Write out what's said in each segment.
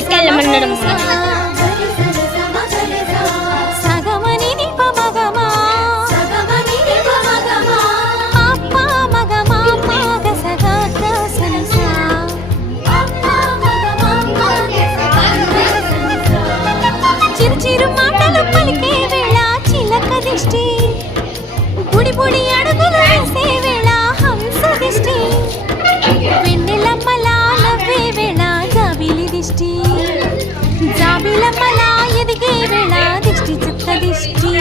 తీసుకెళ్ళమన్నాడు. బుడి బుడి అడుగులు వేసే వేళ హంస దిష్టి, వెన్నెలమ్మలా నవ్వే వేళ జాబిలి దిష్టి, జాబిలమ్మలా ఎదిగే వేళ దిష్టి చుక్క దిష్టి,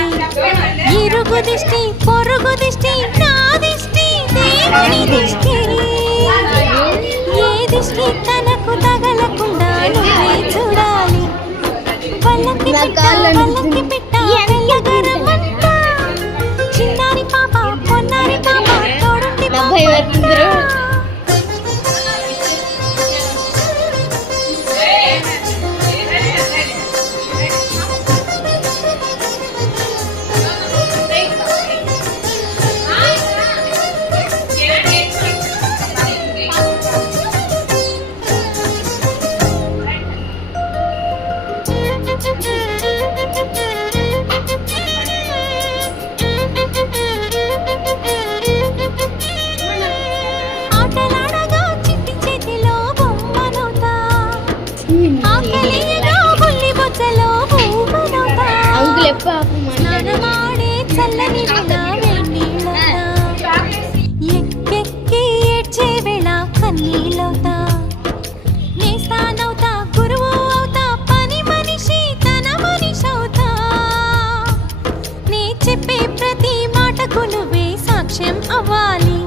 ఇరుగు దిష్టి పొరుగు దిష్టి నా దిష్టి దేవుని దిష్టి, ఏ దిష్టి తనకు తగలకుండా నువ్వే చూడాలి. పల్లకి పెట్ట పల్లకి పెట్ట తెల్లగరమంతా, చిన్నారి పాప పొన్నారి పాప తోడుండి ఆటలాడగా చిట్టి చేతిలో బొమ్మనవుతా, ఆకలిగా బుల్లి బొచ్చలో భూమనవుతా, స్నానమాడే చల్లని వేళ వెన్నీళ్ళవుతా, ఎక్కెక్కి ఏడ్చే వేళ కన్నీళ్ళవుతా, నేస్తానవుతా గురువు అవుతా, పని మనిషి తన మనిషవుతా, నీ చెప్పే ప్రతి మాటకు నువ్వే సాక్ష్యం అవ్వాలి.